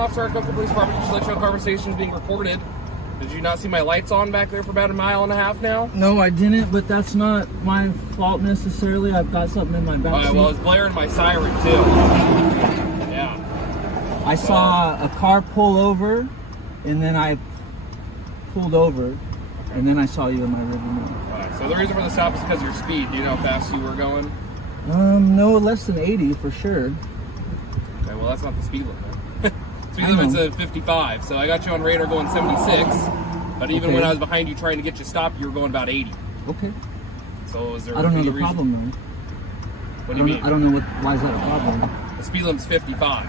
Officer at the police department. Just let you know conversation is being recorded. Did you not see my lights on back there for about a mile and a half now? No, I didn't, but that's not my fault necessarily. I've got something in my back seat. Well, it's blaring my siren too. Yeah. I saw a car pull over, and then I pulled over, and then I saw you in my rearview mirror. Alright, so the reason for the stop is because of your speed. Do you know how fast you were going? No, less than 80 for sure. Okay, well that's not the speed limit. Speed limit's at 55, so I got you on radar going 76, but even when I was behind you trying to get you stopped, you were going about 80. Okay. So is there I don't know the reason? problem though. What do you mean? I don't know why is that a problem? The speed limit's 55.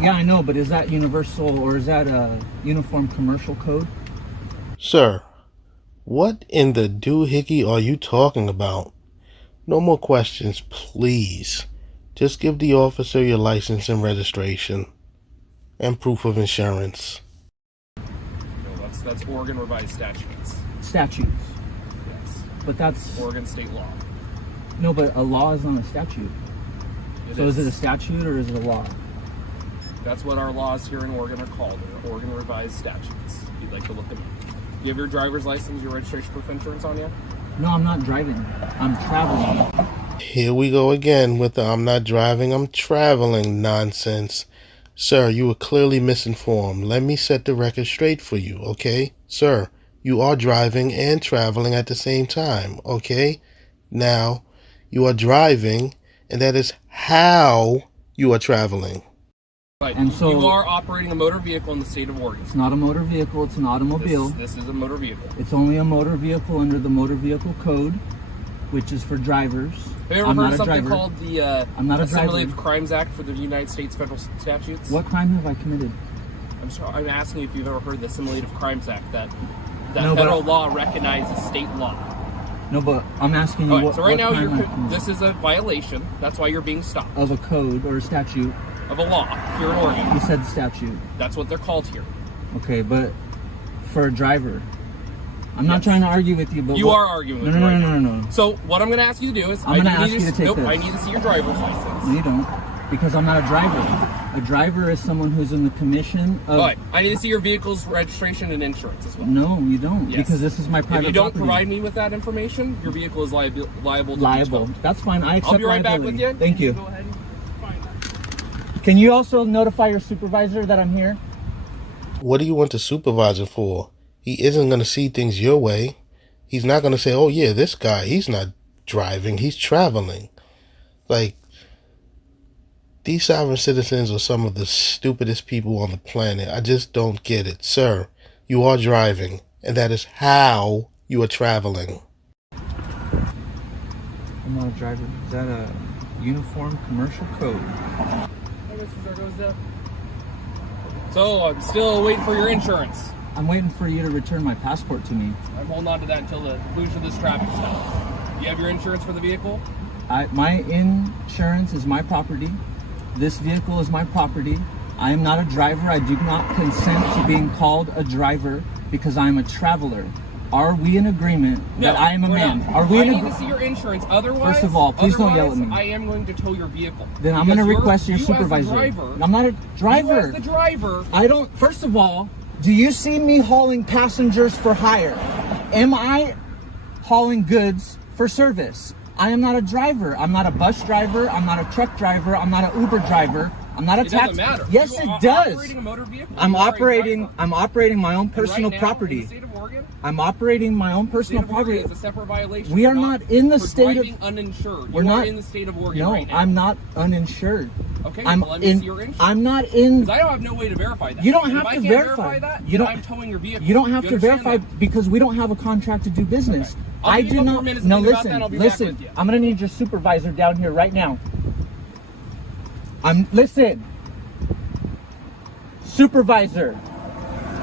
Yeah, I know, but is that universal or is that a uniform commercial code? Sir, what in the doohickey are you talking about? No more questions, please. Just give the officer your license and registration and proof of insurance. No, that's Oregon revised statutes. Statutes. Yes. But that's Oregon state law. No, but a law is not a statute. So is it a statute or is it a law? That's what our laws here in Oregon are called. They're Oregon revised statutes. If you'd like to look them up. You have your driver's license, your registration, proof of insurance on you? No, I'm not driving. I'm traveling. Here we go again with the I'm not driving, I'm traveling nonsense. Sir, you were clearly misinformed. Let me set the record straight for you, okay? Sir, you are driving and traveling at the same time, okay? Now, you are driving, and that is how you are traveling. Right. And so you are operating a motor vehicle in the state of Oregon. It's not a motor vehicle, it's an automobile. This is a motor vehicle. It's only a motor vehicle under the Motor Vehicle Code, which is for drivers. Have you ever heard of something called the Assembly of Crimes Act for the United States Federal Statutes? What crime have I committed? I'm asking you if you've ever heard the Assembly of Crimes Act, that federal law recognizes state law. No, but I'm asking you so right now this is a violation. That's why you're being stopped. Of a code or a statute. Of a law here in Oregon. You said statute. That's what they're called here. Okay, but for a driver. I'm not trying to argue with you, but you are arguing with me. No. So what I'm going to ask you to do is I'm going to ask you to take this. I need to see your driver's license. No, you don't, because I'm not a driver. A driver is someone who's in the commission of. Right. I need to see your vehicle's registration and insurance as well. No, you don't, because this is my private property. If you don't provide me with that information, your vehicle is liable. Liable. That's fine. I accept. I'll be right back with you. Thank you. Go ahead and find that. Can you also notify your supervisor that I'm here? What do you want the supervisor for? He isn't going to see things your way. He's not going to say, oh yeah, this guy, he's not driving, he's traveling. Like, these sovereign citizens are some of the stupidest people on the planet. I just don't get it. Sir, you are driving, and that is how you are traveling. I'm not a driver. Is that a uniform commercial code? So, I'm still waiting for your insurance. I'm waiting for you to return my passport to me. I'm holding on to that until the conclusion of this traffic stop. You have your insurance for the vehicle? My insurance is my property. This vehicle is my property. I am not a driver. I do not consent to being called a driver because I am a traveler. Are we in agreement that I am a man? Are we? I need to see your insurance. Otherwise, first of all, please don't yell at me. I am going to tow your vehicle. Then I'm going to request your supervisor. I'm not a driver. You as the driver. I don't. First of all, do you see me hauling passengers for hire? Am I hauling goods for service? I am not a driver. I'm not a bus driver. I'm not a truck driver. I'm not an Uber driver. I'm not a taxi. It doesn't matter. Yes, it does. Operating a motor vehicle? I'm operating my own personal property. In the state of Oregon? I'm operating my own personal property. It's a separate violation. We are not in the state of uninsured. We're not in the state of Oregon. No, right now. I'm not uninsured. Okay, let me see your insurance. I'm not in. Because I don't have no way to verify that. You don't have to verify that. I'm towing your vehicle. You don't have to verify because we don't have a contract to do business. Okay. I do not. No, listen. Listen. I'm gonna need your supervisor down here right now. Listen. Supervisor.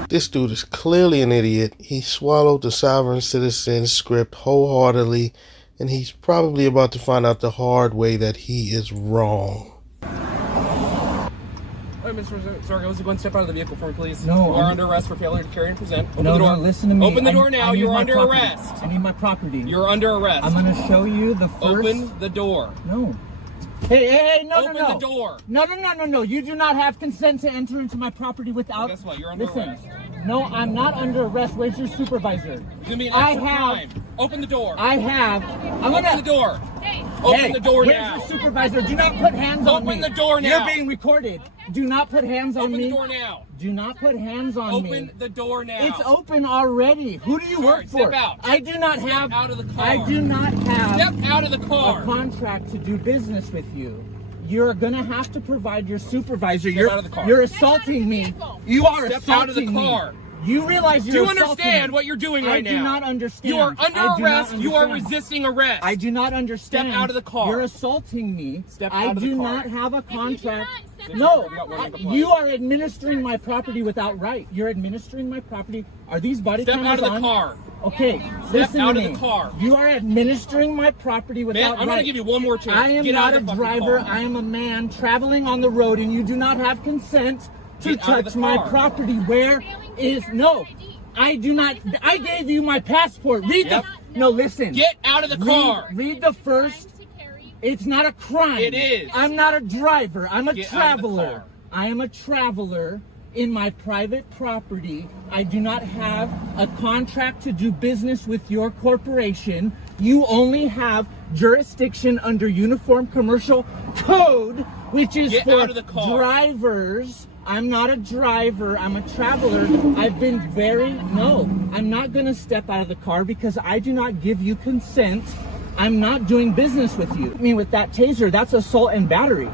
This dude is clearly an idiot. He swallowed the sovereign citizen script wholeheartedly, and he's probably about to find out the hard way that he is wrong. All right, Mr. Zargos, one step out of the vehicle for me, please. No, you are under arrest for failure to carry and present. Open the door. No, listen to me. Open the door now. You're under arrest. I need my property. You're under arrest. I'm going to show you the first. Open the door. No. Hey, no, Open no. the door. No. You do not have consent to enter into my property without. Well, guess what? You're under arrest. No, I'm not under arrest. Where's your supervisor? You mean extra crime? Open the door. I'm Open the door. Open the door now. Where's your supervisor? Do not put hands on me. Open the door now. You're being recorded. Do not put hands on me. Open the door now. Do not put hands on me. Open the door now. It's open already. Who do you work for? Step out. I do not Step have. out of the car. I do not have. Step out of the car. A contract to do business with you. You're gonna have to provide your supervisor. Step out of the car. You're assaulting me. You are Step assaulting out of the car. me. You realize Do you're you assaulting understand me. what you're doing right now? I do not understand. You are under I do not arrest. You are understand. resisting arrest. I do not understand. Step out of the car. You're assaulting me. Step I out of the do car. not have a contract. No, You are administering my property without right. You're administering my property. Are these body Step cameras out of the on? car. Okay, listen out to of me. the car. You are administering my property without Man, right. I'm going to give you one more chance. I am Get not out a of the fucking driver. car. I am a man traveling on the road, and you do not have consent to Get out of touch the my car. property. Where is no? I do not. I gave you my passport. Read Yep. No, listen. Get out of the car. Read the first. It's not a crime. It is. I'm not a driver. I'm a Get out of the traveler. car. I am a traveler in my private property. I do not have a contract to do business with your corporation. You only have jurisdiction under Uniform Commercial Code, which is Get for out of the car. drivers. I'm not a driver. I'm a traveler. I've been I'm not going to step out of the car because I do not give you consent. I'm not doing business with you. I mean, with that taser, that's assault and battery.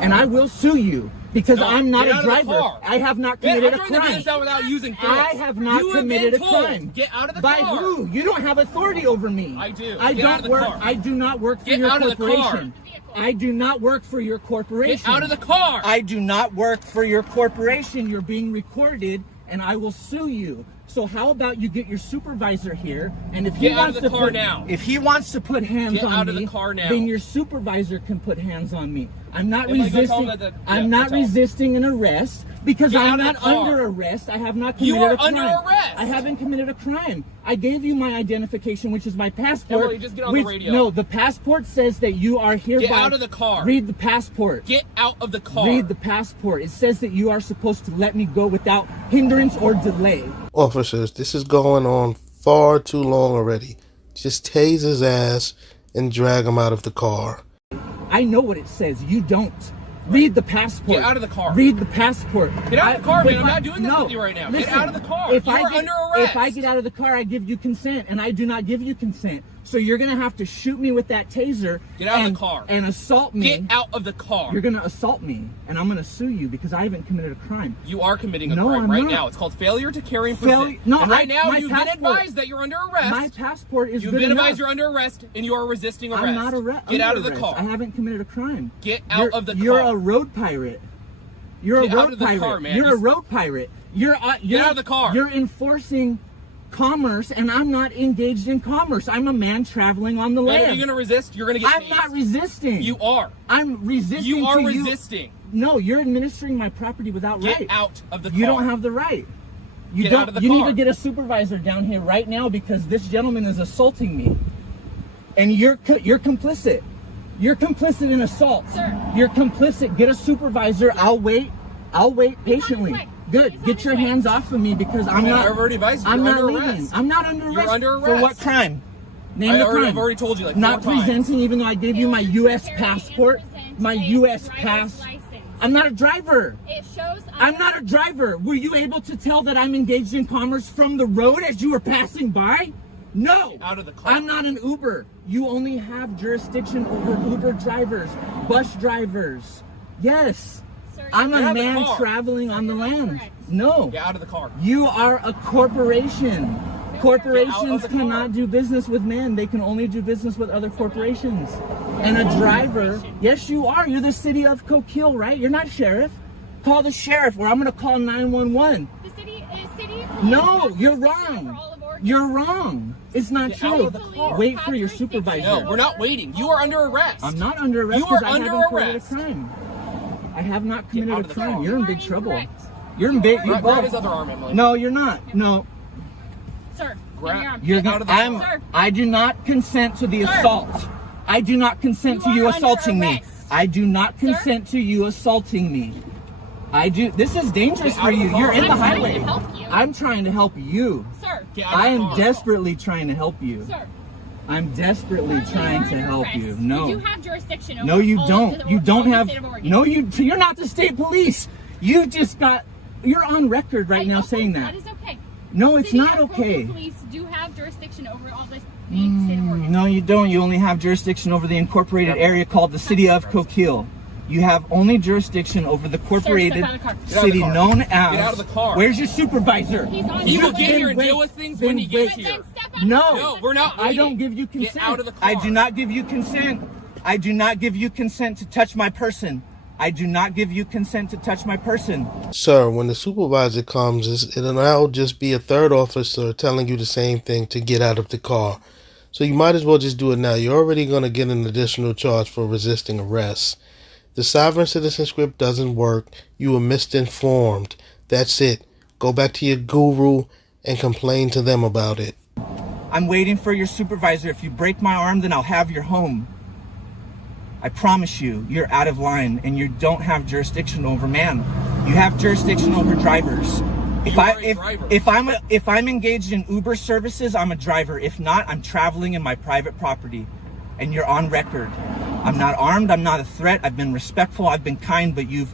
And I will sue you because Stop. I'm not Get a out of the driver. car. I have not Man, committed I'm a trying to get crime. this out without using force. I have not You have committed been a told. crime. Get out of the By car. who? You don't have authority over me. I do. I Get don't out of the work. car. I do not work for Get your out of the car. corporation. I do not work for your corporation. Get out of the car. I do not work for your corporation. You're being recorded, and I will sue you. So how about you get your supervisor here, and if he Get out wants of the to car put, now. if he wants to put hands Get on out me, of the car now. then your supervisor can put hands on me. I'm not If I go tell resisting. him that- I'm yeah, not tell him. resisting an arrest because Get I'm out of not the car. under arrest. I have not You committed are a crime. under arrest. I haven't committed a crime. I gave you my identification, which is my passport. Emily, just get on the radio. No, the passport says that you are hereby. Get out of the car. Read the passport. Get out of the car. Read the passport. It says that you are supposed to let me go without hindrance or delay. Officers, this is going on far too long already. Just tase his ass and drag him out of the car. I know what it says. You don't. Read the passport. Get out of the car. Read the passport. Get out of the car, man. if I'm not doing this no, with you right now. listen, Get out of the car. If You I are get, under arrest. If I get out of the car, I give you consent, and I do not give you consent. So you're going to have to shoot me with that taser. Get out of the car. And assault me. Get out of the car. You're going to assault me, and I'm going to sue you because I haven't committed a crime. You are committing a No, crime I'm right not. now. It's called failure to carry and present. No, and right now my you've been passport- advised that you're under arrest. My passport is You've good been enough. advised you're under arrest and you are resisting arrest. I'm not Get out under of the arrest. car. I haven't committed a crime. Get out of the car. You're a road pirate. You're Get a out road of the pirate. car, man. You're a road pirate. You're out of the car. You're enforcing commerce, and I'm not engaged in commerce. I'm a man traveling on the And land. if you're going to resist, you're going to get I'm tased. not resisting. You are. I'm resisting. You are to resisting. No, you're administering my property without Get right. out of the car. You don't have the right. You Get don't. out of the you car. need to get a supervisor down here right now because this gentleman is assaulting me, and you're complicit. You're complicit in assault. Sir. You're complicit. Get a supervisor. I'll wait. I'll wait patiently. way. Good. He's on Get his your way. hands off of me because I'm not. I've already advised you. I'm You're not under leaving. arrest. I'm not under arrest. You're under For arrest. what crime? Name I the already- crime. I've already told you like Not 4 times. presenting, even though I gave you my U.S. passport, my U.S. pass. I'm not a driver. It shows. I'm not a driver. Were you able to tell that I'm engaged in commerce from the road as you were passing by? No. Out of the car. I'm not an Uber. You only have jurisdiction over Uber drivers, bus drivers. Yes. Sir, I'm Get out a of the man car. traveling on the You're not land. correct. No. Get out of the car. You are a corporation. Corporations the car. cannot do business with men. They can only do business with other corporations. And a driver, yes, you are. You're the city of Coquille, right? You're not sheriff. Call the sheriff, or I'm going to call 911. The city is city. No, police you're officers for wrong. all of Oregon. You're wrong. It's not Get out true. of the car. Wait for your supervisor. No, we're not waiting. You are under arrest. I'm not under arrest You are because I under haven't committed a arrest. crime. I have not out committed of a the crime. car. You're in You big are trouble. incorrect. You're in big. Grab his other arm, Emily. No, you're not. No. Sir, Grab- give me your arm. You're Get out of the I'm, car. Sir. I do not consent to the Sir. assault. I do not consent to You you are under assaulting me. arrest. I do not Sir? consent to you assaulting me. I do. This is dangerous Get for out of the you. car. You're in the I'm trying highway. to help you. I'm trying to help you. Sir. Get out of I the am car. desperately trying to help you. Sir. I'm desperately Currently, trying you're to under help arrest. you. No. You do have jurisdiction over No, you all don't. of the- You don't all of the have. state of Oregon. No, you're not the state police. You just got. You're on record right now Okay, saying that. That is okay. No, it's City not and okay. local police do have jurisdiction over all this the state of Oregon. No, you don't. You only have jurisdiction over the incorporated area called the city of Coquille. You have only jurisdiction over the corporated step out of the car. Get out of the city car. known as. Get out of the car. Where's your supervisor? He's on He your will way. get here and Wait, deal with things when he then gets wait. here. Then step out. No, we're not I don't waiting. give you consent. Get out of the I car. do not give you consent. I do not give you consent to touch my person. I do not give you consent to touch my person. Sir, when the supervisor comes, it'll now just be a third officer telling you the same thing to get out of the car. So you might as well just do it now. You're already going to get an additional charge for resisting arrest. The sovereign citizen script doesn't work. You were misinformed. That's it. Go back to your guru and complain to them about it. I'm waiting for your supervisor. If you break my arm, then I'll have your home. I promise you, you're out of line and you don't have jurisdiction over man. You have jurisdiction over drivers. You are a driver. If I'm engaged in Uber services, I'm a driver. If not, I'm traveling in my private property. And you're on record. I'm not armed, I'm not a threat. I've been respectful, I've been kind, but you've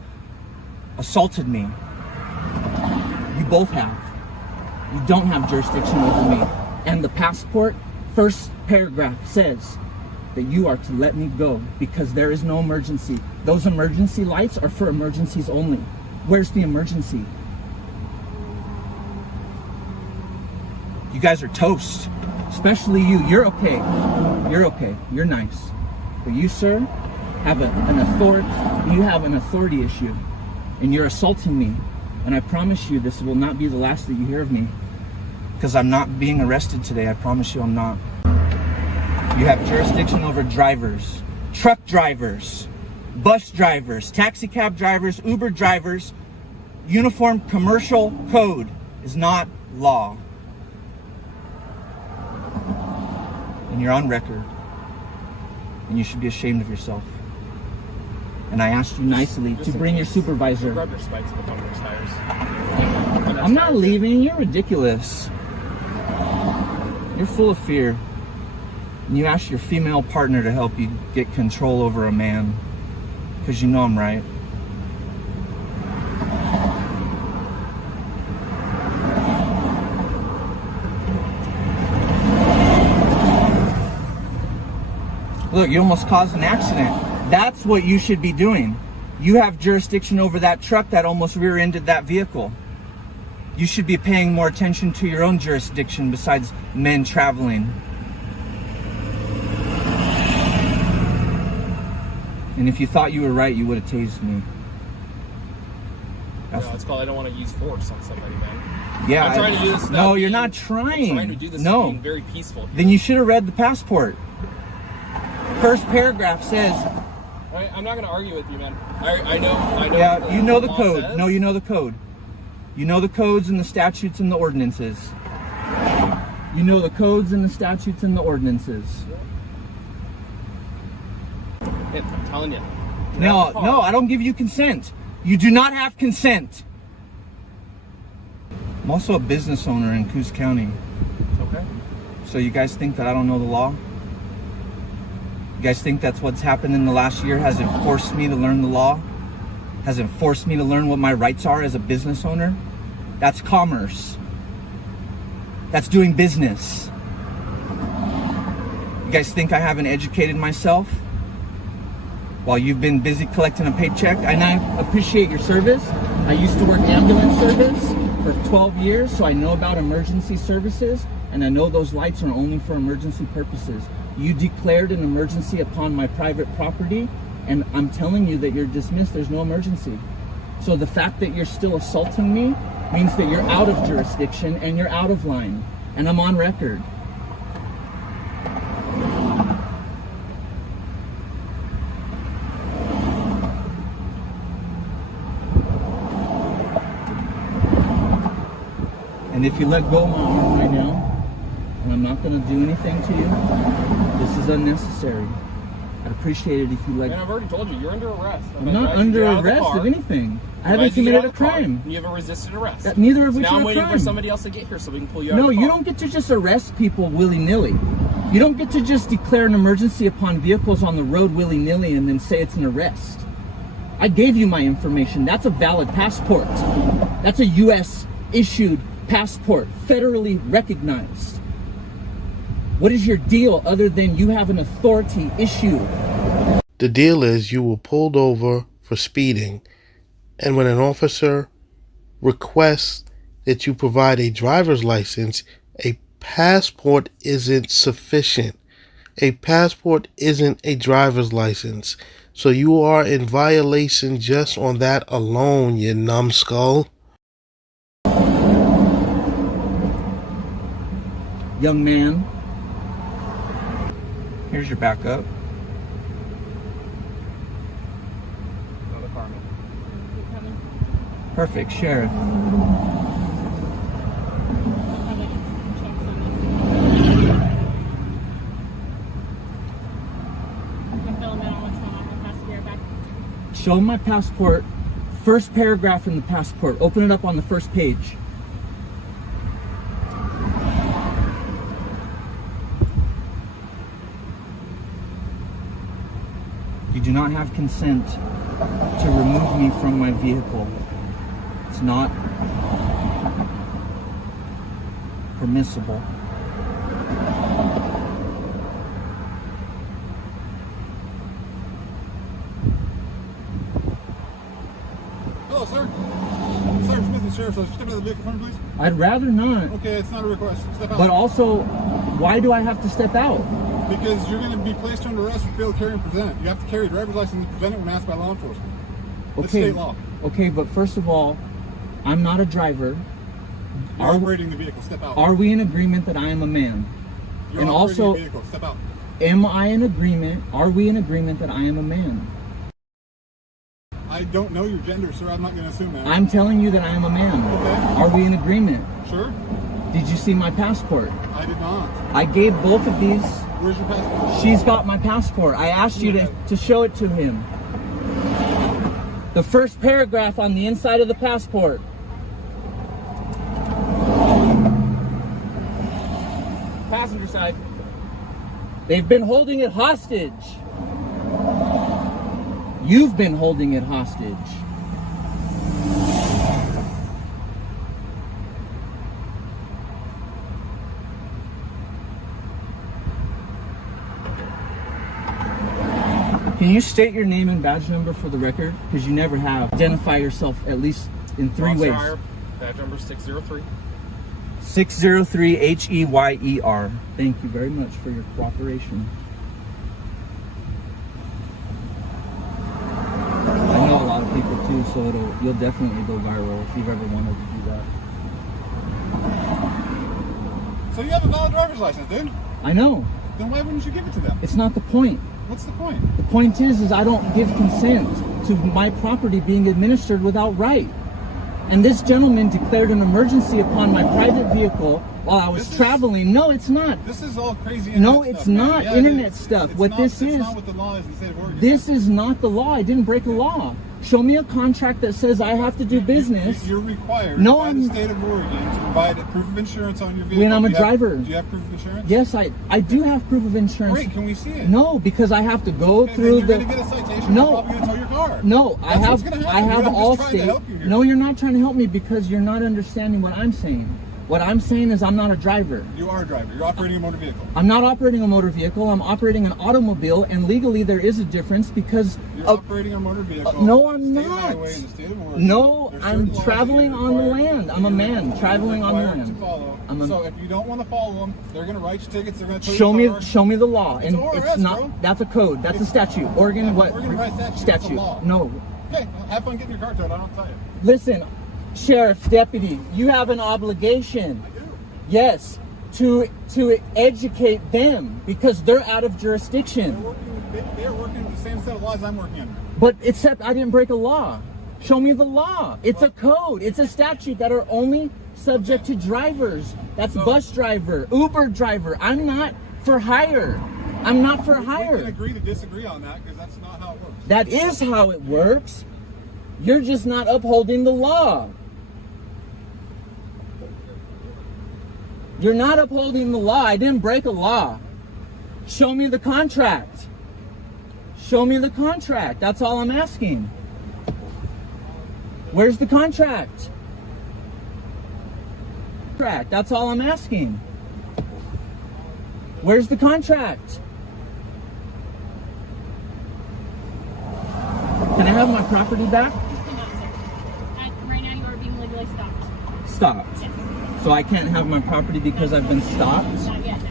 assaulted me. You both have. You don't have jurisdiction over me. And the passport, first paragraph says that you are to let me go because there is no emergency. Those emergency lights are for emergencies only. Where's the emergency? You guys are toast. Especially you. You're okay. You're okay. You're nice. But you, sir, have an authority issue. And you're assaulting me. And I promise you this will not be the last that you hear of me. Because I'm not being arrested today. I promise you I'm not. You have jurisdiction over drivers, truck drivers, bus drivers, taxi cab drivers, Uber drivers. Uniform commercial code is not law. And you're on record. And you should be ashamed of yourself. And I asked you nicely to bring your supervisor. Grab your spikes and put on those tires. I'm not leaving. You're ridiculous. You're full of fear. And you ask your female partner to help you get control over a man. Because you know I'm right. Look, you almost caused an accident. That's what you should be doing. You have jurisdiction over that truck that almost rear-ended that vehicle. You should be paying more attention to your own jurisdiction besides men traveling. And if you thought you were right, you would have tased me. No, it's called I don't want to use force on somebody, man. Yeah. I'm trying to do this. No, you're not trying. I'm trying to do this. No. Being very peaceful. Then you should have read the passport. First paragraph says. I'm not going to argue with you, man. I know. Yeah, what you know the law code. says. No, you know the code. You know the codes and the statutes and the ordinances. You know the codes and the statutes and the ordinances. I'm telling you. No, no, I don't give you consent. You do not have consent. I'm also a business owner in Coos County. Okay. So you guys think that I don't know the law? You guys think that's what's happened in the last year? Has it forced me to learn the law? Has it forced me to learn what my rights are as a business owner? That's commerce. That's doing business. You guys think I haven't educated myself while you've been busy collecting a paycheck? And I appreciate your service. I used to work ambulance service for 12 years, so I know about emergency services, and I know those lights are only for emergency purposes. You declared an emergency upon my private property, and I'm telling you that you're dismissed. There's no emergency. So the fact that you're still assaulting me means that you're out of jurisdiction and you're out of line. And I'm on record. And if you let go of my arm right now, and I'm not going to do anything to you, this is unnecessary. I appreciate it if you like. Man, I've already told you, you're under arrest. I'm not under arrest of anything. I haven't committed a crime. You haven't resisted arrest. Neither have we Now I'm committed a waiting crime. for somebody else to get here so we can pull you out No, of the car. you don't get to just arrest people willy-nilly. You don't get to just declare an emergency upon vehicles on the road willy-nilly and then say it's an arrest. I gave you my information. That's a valid passport. That's a U.S. issued passport, federally recognized. What is your deal other than you have an authority issue? The deal is you were pulled over for speeding, and when an officer requests that you provide a driver's license, a passport isn't sufficient. A passport isn't a driver's license. So you are in violation just on that alone, you numbskull. Young man, here's your backup. Another car, man. Perfect, Sheriff. Show my passport. First paragraph in the passport. Open it up on the first page. You do not have consent to remove me from my vehicle. It's not permissible. Hello, sir. Sergeant Smith and Sheriff, step out of the vehicle for me, please. I'd rather not. Okay, it's not a request. Step out. But also, why do I have to step out? Because you're going to be placed under arrest for failure to carry and present. You have to carry a driver's license and present it when asked by law enforcement. It's Okay. state law. Okay, but first of all, I'm not a driver. You're operating the vehicle. Step out. Are we in agreement that I am a man? You're and operating also, the vehicle. Step out. am I in agreement? Are we in agreement that I am a man? I don't know your gender, sir. I'm not going to assume that. I'm telling you that I am a man. Okay. Are we in agreement? Sure. Did you see my passport? I did not. I gave both of these. Where's your passport? She's got my passport. I asked you to show it to him. The first paragraph on the inside of the passport. Passenger side. They've been holding it hostage. You've been holding it hostage. Can you state your name and badge number for the record? Because you never have. Identify yourself at least in three Officer ways. Heyer, badge number 603. 603 HEYER. Thank you very much for your cooperation. I know a lot of people too, so you'll definitely go viral if you've ever wanted to do that. So you have a valid driver's license, dude? I know. Then why wouldn't you give it to them? It's not the point. What's the point? The point is I don't give consent to my property being administered without right. And this gentleman declared an emergency upon my private vehicle while I was traveling. No, it's not. This is all crazy No, internet it's stuff, man. not Yeah, it internet is. stuff. It's What not, this it's is, not what the law is in the state of Oregon. this is not the law. I didn't break a law. Show me a contract that says I have to do business. You're required No, by the state of Oregon to provide a proof of insurance on your vehicle. When I'm a Do you have- driver. Do you have proof of insurance? Yes, I do have proof of insurance. Great, can we see it? No, because I have to go Okay, through then the. you're going to get a citation. No. You're probably going to tow your car. No, That's what's gonna happen, I have dude. I'm all just trying to help you here. No, you're not trying to help me because you're not understanding what I'm saying. What I'm saying is I'm not a driver. You are a driver. You're operating a motor vehicle. I'm not operating a motor vehicle. I'm operating an automobile, and legally there is a difference because You're operating a motor vehicle. no, I'm State not. highway in the state of Oregon. No, There's I'm certain laws traveling that you're on the required- land. I'm a man traveling on the required land. to follow. I'm a- So if you don't want to follow them, they're going to write you tickets. They're going to Show me the law, It's and ORS, it's not. bro. That's a code. That's a It's- statute. Oregon, what? Oregon right statute. It's a Statute. law. No. Okay, have fun getting your car towed. I don't tell you. Listen, sheriff's deputy, you have an obligation. I do. Yes, to educate them because they're out of jurisdiction. They're working with the same set of laws I'm working under. But except I didn't break a law. Show me the law. It's a code. It's a statute that are only subject to drivers. That's bus driver, Uber driver. I'm not for hire. I'm not for We can hire. agree to disagree on that because that's not how it works. That is how it works. You're just not upholding the law. You're not upholding the law. I didn't break a law. Show me the contract. Show me the contract. That's all I'm asking. Where's the contract? That's all I'm asking. Where's the contract? Can I have my property back? You cannot, sir. Right now, you are being legally stopped. Stopped. Yes. So I can't have my property because I've been stopped? Not yet, no.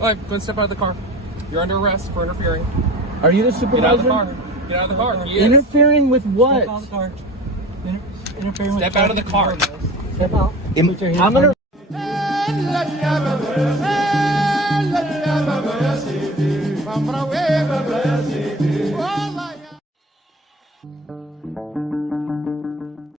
All right, go and step out of the car. You're under arrest for interfering. Are you the Get out of the car. supervisor? Get out of the car. He is. Interfering with what? Step out of the car. Interfering with Step out of the car. Step out. I'm gonna Let's gather.